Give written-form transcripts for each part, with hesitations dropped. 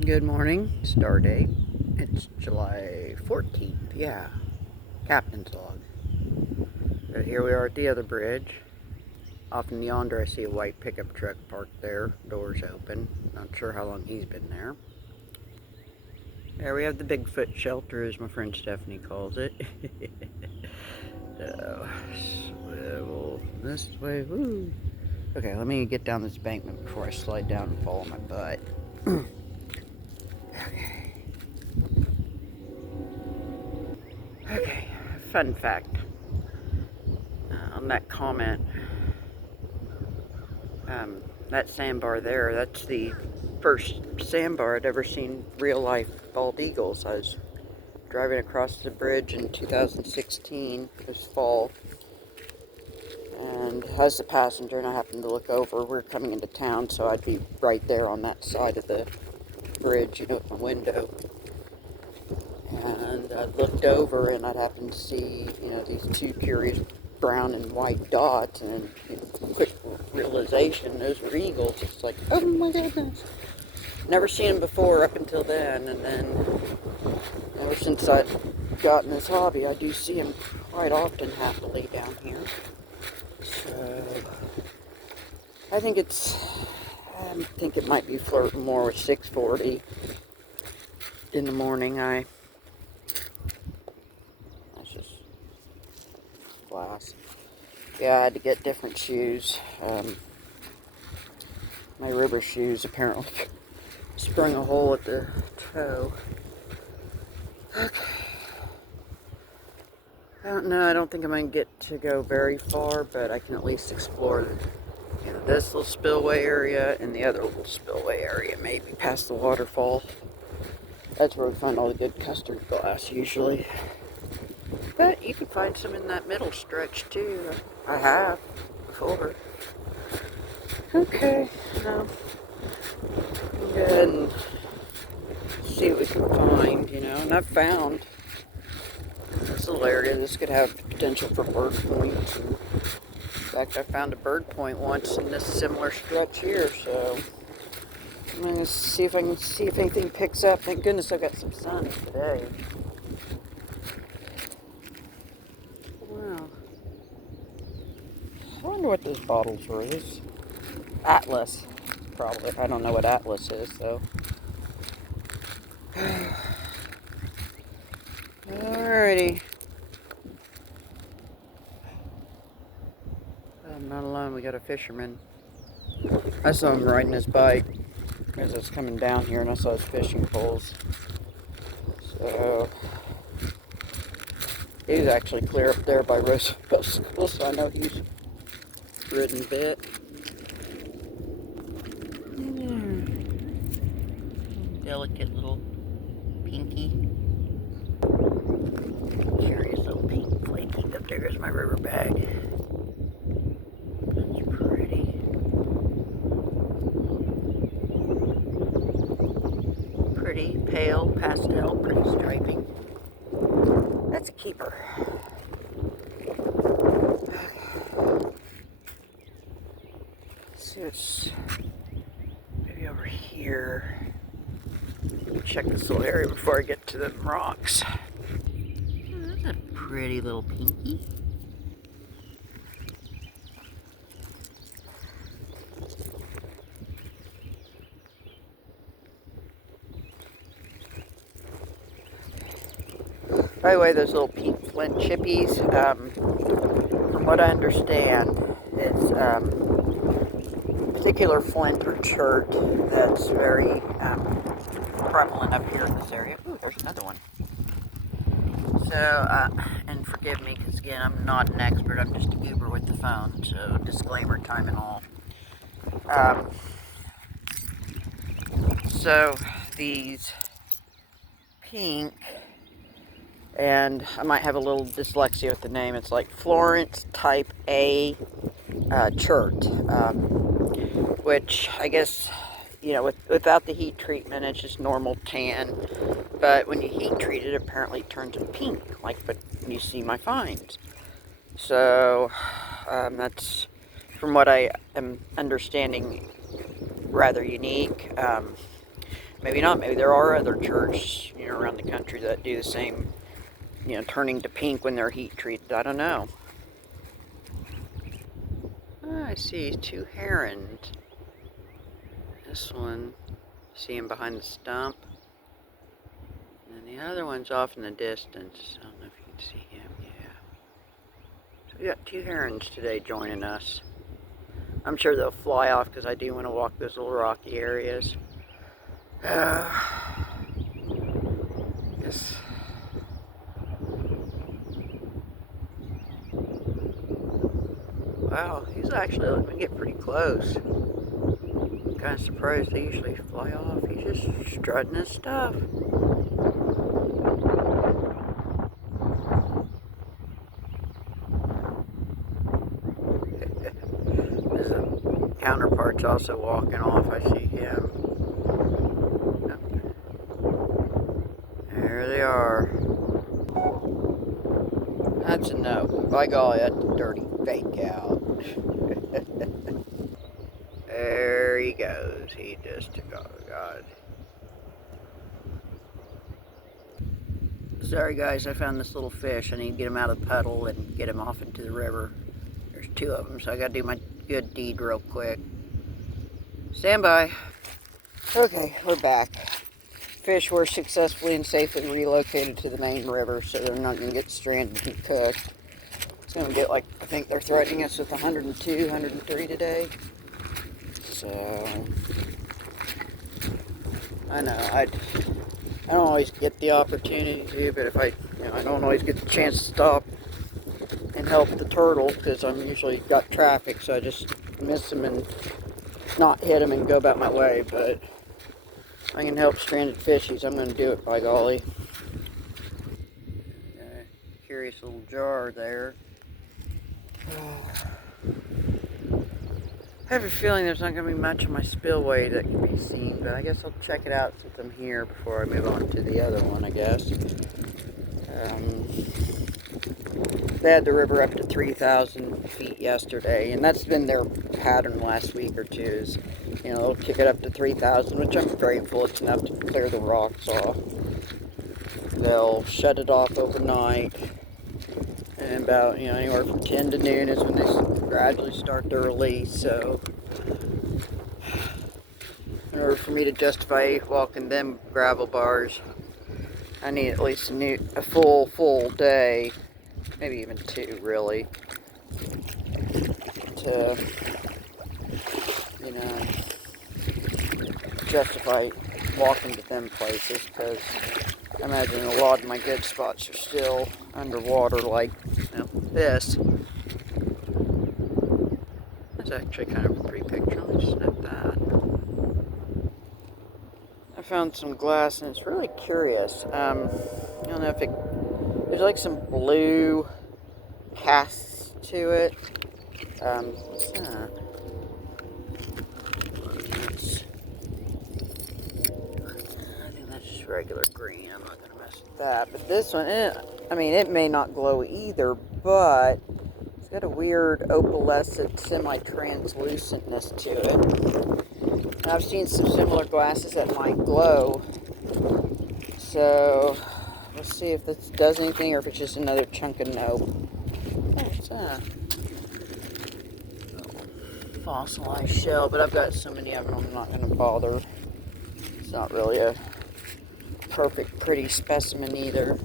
Good morning, Stardate. It's July 14th, yeah. Captain's log. But here we are at the other bridge. Off in yonder I see a white pickup truck parked there, doors open. Not sure how long he's been there. There we have the Bigfoot shelter, as my friend Stephanie calls it. So, swivel this way, woo. Okay, let me get down this embankment before I slide down and fall on my butt. Okay, fun fact on that comment. That sandbar there, that's the first sandbar I'd ever seen real life bald eagles. I was driving across the bridge in 2016, this fall, and I was the passenger and I happened to look over. We were coming into town, so I'd be right there on that side of the bridge, at the window. And I looked over and I'd happened to see, these two curious brown and white dots, and quick realization those were eagles. It's like, oh my goodness. Never seen them before up until then, and then ever since I'd gotten this hobby, I do see them quite often happily down here. So I think it might be flirting more with 640 in the morning. That's just glass. Yeah, I had to get different shoes. My river shoes apparently sprung a hole at the toe. Okay. I don't know. I don't think I'm going to get to go very far, but I can at least explore this little spillway area and the other little spillway area, maybe past the waterfall. That's where we find all the good custard glass usually. But you can find some in that middle stretch too. I have before. Okay, now go ahead and see what we can find, and I've found this little area. This could have potential for bird points. In fact, I found a bird point once in this similar stretch here, so I'm going to see if anything picks up. Thank goodness I got some sun today. Wow. I wonder what those bottles were. This Atlas, probably. I don't know what Atlas is, though. Alrighty. I'm not alone. We got a fisherman. I saw him riding his bike as I was coming down here, and I saw his fishing poles. So he's actually clear up there by Roosevelt School, so I know he's ridden a bit. Delicate little pinky. Curious little pink flaky. Up there goes my river bag. That's pretty. Pretty pale pastel, pretty striping. That's a keeper. Let's see what's maybe over here. Check this little area before I get to the rocks. That's a pretty little pinky. By the way, those little pink flint chippies, from what I understand, it's particular flint or chert that's very prevalent up here in this area. Ooh, there's another one. So, and forgive me, because again, I'm not an expert, I'm just a goober with the phone, so disclaimer time and all. So, these pink, and I might have a little dyslexia with the name, it's like Florence Type A chert, which I guess, without the heat treatment, it's just normal tan. But when you heat treat it, apparently it turns pink, like what you see my finds. So that's, from what I am understanding, rather unique. maybe not. Maybe there are other churches, around the country that do the same, turning to pink when they're heat treated. I don't know. Oh, I see 2 herons. This one, see him behind the stump. And the other one's off in the distance. I don't know if you can see him. Yeah. So we got 2 herons today joining us. I'm sure they'll fly off because I do want to walk those little rocky areas. Yes. Wow, he's actually letting me get pretty close. I'm kind of surprised they usually fly off. He's just strutting his stuff. His counterpart's also walking off. I see him. There they are. That's a no. By golly, that's a dirty fake out. There he goes. He just took off. God. Sorry guys, I found this little fish. I need to get him out of the puddle and get him off into the river. There's 2 of them, so I gotta do my good deed real quick. Stand by. Okay, we're back. Fish were successfully and safely relocated to the main river, so they're not gonna get stranded and cooked. It's gonna get like, I think they're threatening us with 102, 103 today. So, I know, I don't always get the opportunity to, but if I don't always get the chance to stop and help the turtle, because I'm usually got traffic, so I just miss them and not hit them and go about my way. But if I can help stranded fishies, I'm going to do it, by golly. Curious little jar there. I have a feeling there's not going to be much of my spillway that can be seen, but I guess I'll check it out since I'm here before I move on to the other one, I guess. They had the river up to 3,000 feet yesterday, and that's been their pattern last week or two, is, they'll kick it up to 3,000, which I'm grateful. It's enough to clear the rocks off. They'll shut it off overnight, and about, anywhere from 10 to noon is when they gradually start their release. So in order for me to justify walking them gravel bars, I need at least a full day, maybe even 2 really, to justify walking to them places, because I imagine a lot of my good spots are still underwater, like this. That's actually kind of a pretty picture. Let me snap that. I found some glass, and it's really curious. I don't know if there's like some blue cast to it. What's that? I think that's just regular green. I'm not gonna mess with that. But this one, it may not glow either, but it's got a weird opalescent, semi-translucentness to it. And I've seen some similar glasses that might glow. So let's see if this does anything, or if it's just another chunk of nope. Oh, what's that? Fossilized shell, but I've got so many of them, I'm not going to bother. It's not really a perfect, pretty specimen either.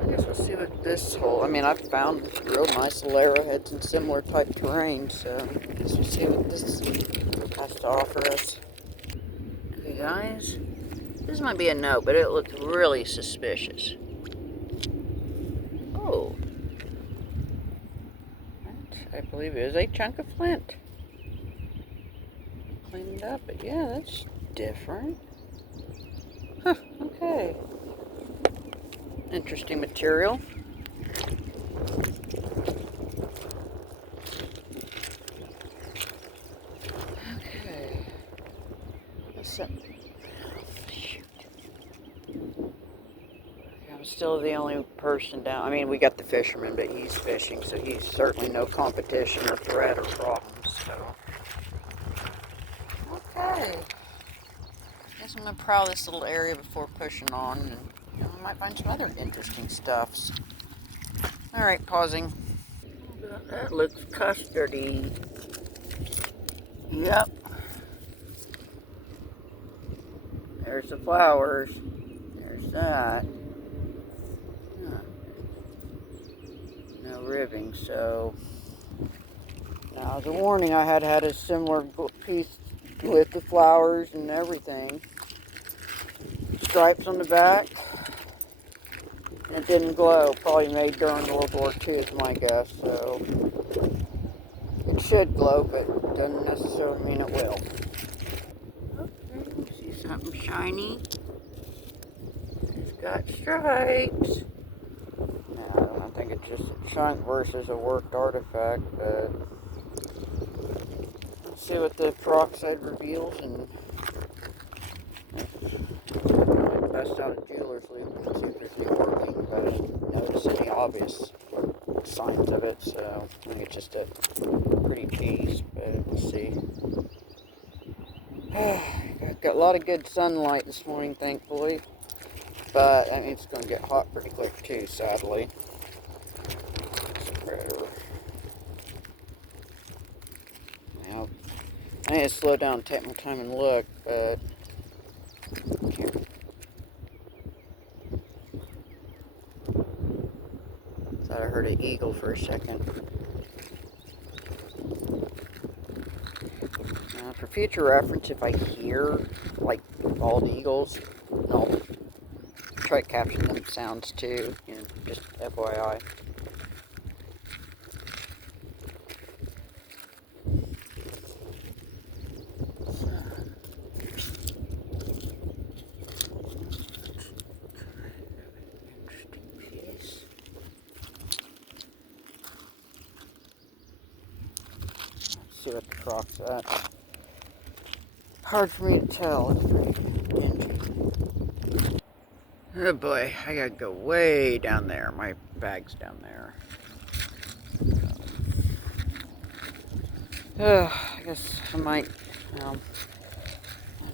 I guess we'll see what this hole. I've found real nice little arrowheads in similar type terrain, so I guess we'll see what this has to offer us. Okay, guys, this might be a no, but it looks really suspicious. Oh. I believe it is a chunk of flint. Cleaned up, but yeah, that's different. Huh, okay. Interesting material. Okay. Shoot. I'm still the only person down. We got the fisherman, but he's fishing, so he's certainly no competition or threat or problems. So Okay. Guess I'm gonna prowl this little area before pushing on, and I might find some other interesting stuffs. Alright, pausing. That looks custardy. Yep. There's the flowers. There's that. Huh. No ribbing, so... Now, as a warning, I had a similar piece with the flowers and everything. Stripes on the back. And it didn't glow. Probably made during World War II is my guess, so... It should glow, but doesn't necessarily mean it will. Okay, see something shiny? It's got stripes. Now, I don't think it's just a chunk versus a worked artifact, but... Let's see what the peroxide reveals, and... Best out of jeweler's loop and see if there's any working, but I don't notice any obvious signs of it, so I think it's just a pretty piece, but we'll see. Got a lot of good sunlight this morning, thankfully, but that means it's going to get hot pretty quick too, sadly. Now, I need to slow down, take my time and look, but thought I heard an eagle for a second. For future reference, if I hear like bald eagles, I'll try to capture them sounds too, just FYI. See what the croc's at. Hard for me to tell. It's pretty dingy. Oh boy, I gotta go way down there. My bag's down there. I guess I might, I'm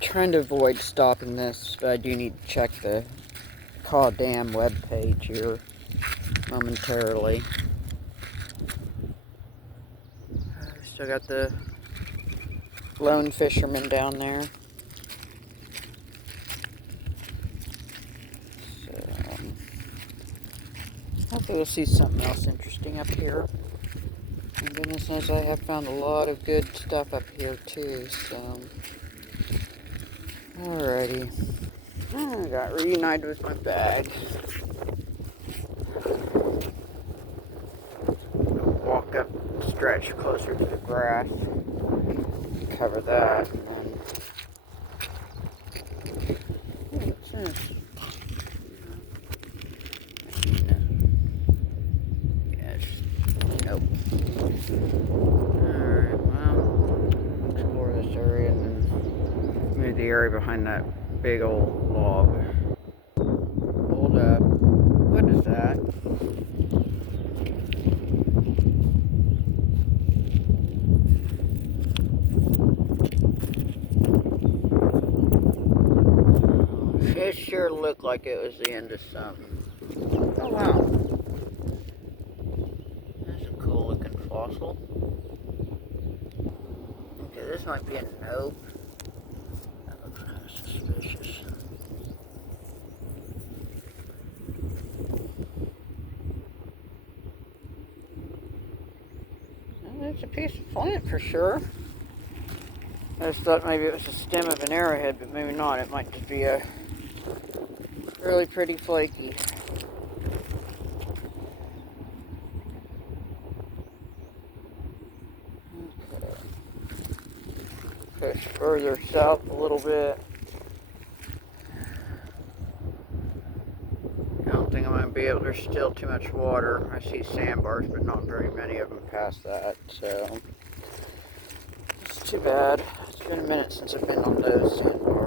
trying to avoid stopping this, but I do need to check the Caw Dam webpage here momentarily. Still got the lone fisherman down there. So, hopefully we'll see something else interesting up here. And goodness knows I have found a lot of good stuff up here too, so... Alrighty. I got reunited with my bag. Walk up, stretch closer to the grass, cover that, and then... what's this? Yes. Nope. Alright, well, explore this area and then move the area behind that big old log. Hold up. What is that? It sure looked like it was the end of something. Oh wow. That's a cool looking fossil. Okay, this might be a nope. That looks kind of suspicious. It's a piece of plant for sure. I just thought maybe it was the stem of an arrowhead, but maybe not. It might just be a really pretty flaky. Okay. Push further south a little bit. I don't think I'm going to be able, there's still too much water. I see sandbars, but not very many of them past that, so it's too bad. It's been a minute since I've been on those sandbars.